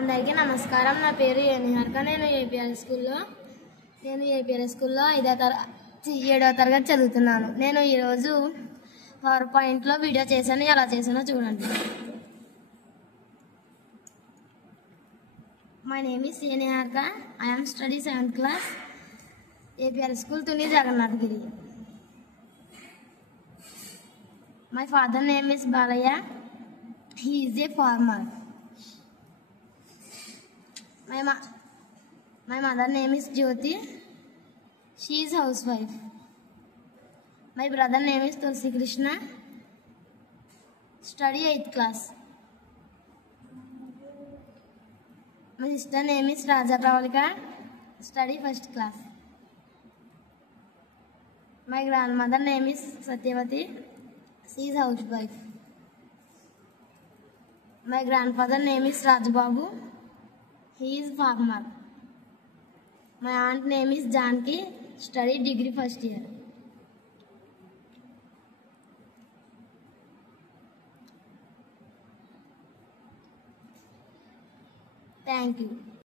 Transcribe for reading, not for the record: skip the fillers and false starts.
అందరికీ నమస్కారం. నా పేరు ఏనిహారిక. నేను ఏపీఆర్ స్కూల్లో 7వ తరగతి చదువుతున్నాను. నేను ఈరోజు పవర్ పాయింట్లో వీడియో చేశాను. ఎలా చేశానో చూడండి. మై నేమ్ ఈస్ ఏనిహారిక. I am study 7th class, APR school, Tuni, Jagannathagiri. My father name is Balaya. He is a farmer. My mother name is Jyoti. She is housewife. My brother name is Tulsi Krishna. Study 8th class. My sister name is Raja Pravalika. Study 1st class. My grandmother name is Satyavati. She is housewife. My grandfather name is Rajbabu. He is farmer. My aunt name is Janki. Study degree 1st year. Thank you.